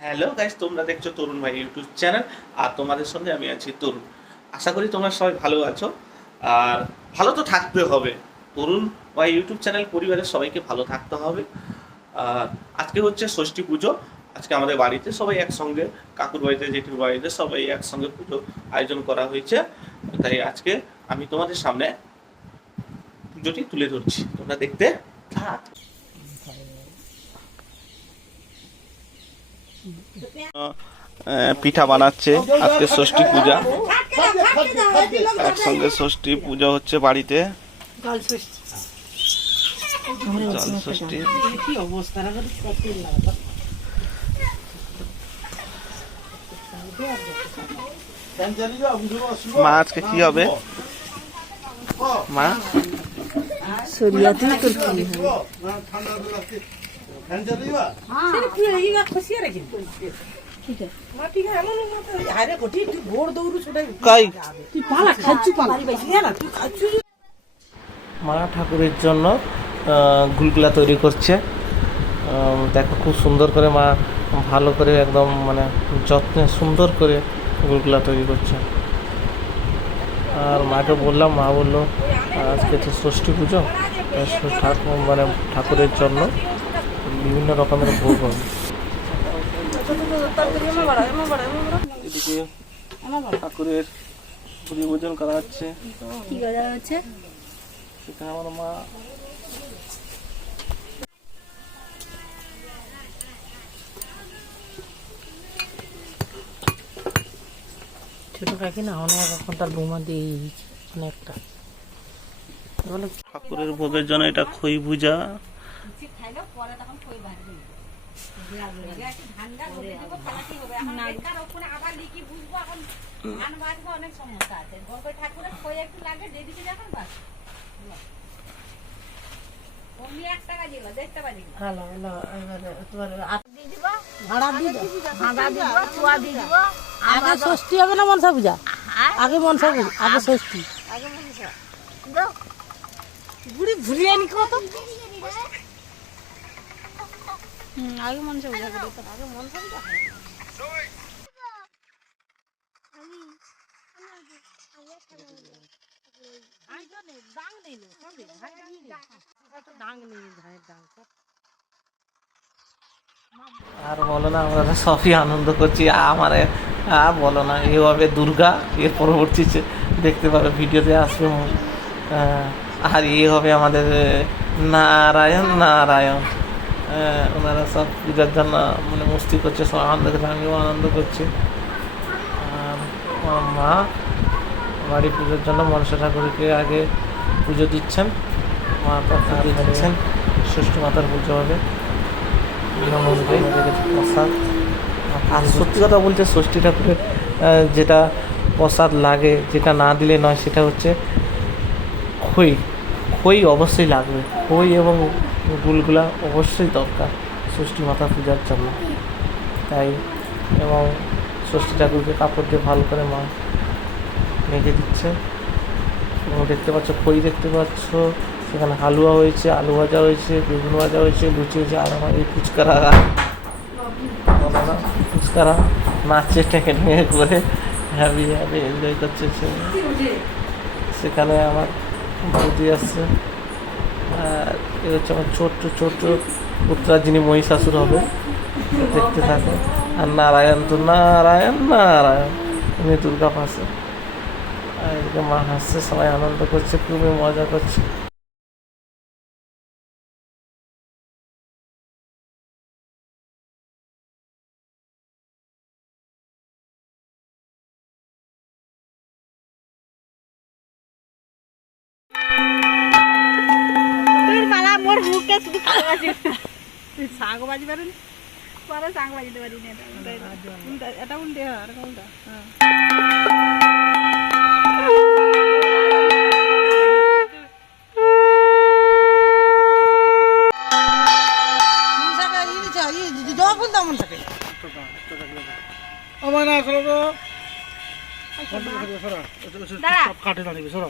Hello guys, তোমরা দেখছো তরুণ ভাই ইউটিউব চ্যানেল। আর তোমাদের সঙ্গে আমি আছি তরুণ। আশা করি তোমরা সবাই ভালো আছো। আর ভালো তো থাকতে হবে। তরুণ ভাই ইউটিউব চ্যানেল পরিবারের সবাইকে ভালো থাকতে হবে। আর আজকে হচ্ছে ষষ্ঠী পুজো। আজকে আমাদের বাড়িতে সবাই একসঙ্গে, কাকুর বাড়িতে, জেঠুর বাড়িতে সবাই একসঙ্গে পুজো আয়োজন করা হয়েছে। তাই আজকে আমি তোমাদের সামনে পুজোটি তুলে ধরছি, তোমরা দেখতে থাক। পিঠা বানাচ্ছে, আজকে ষষ্ঠী পূজা। একসঙ্গে ষষ্ঠী পূজা হচ্ছে বাড়িতে। জল ষষ্ঠী। মা আজকে কি হবে মা? মা ঠাকুরের জন্য গুলগুলা তৈরি করছে। দেখো খুব সুন্দর করে মা, ভালো করে একদম মানে যত্নে সুন্দর করে গুলগুলা তৈরি করছে। আর মাকে বললাম, মা বললো আজকে তো ষষ্ঠী পুজো, ঠাকুর মানে ঠাকুরের জন্য বিভিন্ন রকমের ভোগ হবে। এদিকে ঠাকুরের পুজো পূজন করা হচ্ছে। সেখানে আমার মা ছোট কাকি না অনেক, এখন তার বৌমা দিয়ে অনেকটা। ঠাকুরের ভোগের জন্য এটা খই ভুজা। আগে ষষ্ঠী হবে না মনসা পূজা? আগে মনসা পূজা, আগে ষষ্ঠী। বুড়ি ভুলিয়ে নি কত আগে মনসা পূজা করে তো আগে মনসা পূজা হয়। আর বলো না, আমরা সবই আনন্দ করছি। আমারে আর বলো না, এ হবে দুর্গা, এর পরবর্তী দেখতে পাবে, ভিডিওতে আসবে। আর এ হবে আমাদের নারায়ণ নারায়ণ। ওনারা সব পূজার জন্য মানে মস্তি করছে, সব আনন্দ করছে, আমিও আনন্দ করছি। আর আমার মা বাড়ি পুজোর জন্য মনসা ঠাকুরকে আগে পুজো দিচ্ছেন, মা পুজো দিচ্ছেন। ষষ্ঠী মাতার পুজো হবে। প্রসাদ, আর সত্যি কথা বলতে ষষ্ঠী ঠাকুরের যেটা প্রসাদ লাগে, যেটা না দিলে নয়, সেটা হচ্ছে খই। খই অবশ্যই লাগবে, খই এবং গুলগুলা অবশ্যই দরকার ষষ্ঠী মাতা পূজার জন্য। তাই এবং ষষ্ঠী ঠাকুরকে কাপড় দিয়ে ভালো করে মা মেখে দিচ্ছে। এবং দেখতে পাচ্ছ খই, দেখতে পাচ্ছ সেখানে হালুয়া হয়েছে, আলু ভাজা হয়েছে, বেগুন ভাজা হয়েছে, লুচি হয়েছে। আর আমার এই ফুচকারা ফুচকারা নাচছে, টেকে টেকে করে হ্যাপি হ্যাপি এনজয় করছে। সেখানে আমার বৌদি আসছে। আর এ হচ্ছে আমার ছোট্ট ছোট্ট পুত্রা, যিনি মহিষাসুর হবে। দেখতে থাকে। আর নারায়ণ তো নারায়ণ নারায়ণ, উনি দুর্গা পাশে। আর এদিকে মা হাসছে, সবাই আনন্দ করছে, খুবই মজা করছে। সাং বাজি পারেন, পরে সাং বাজিতে পারি না। এটা উল্টে আর কোনটা কাটে দাঁড়িয়ে সরা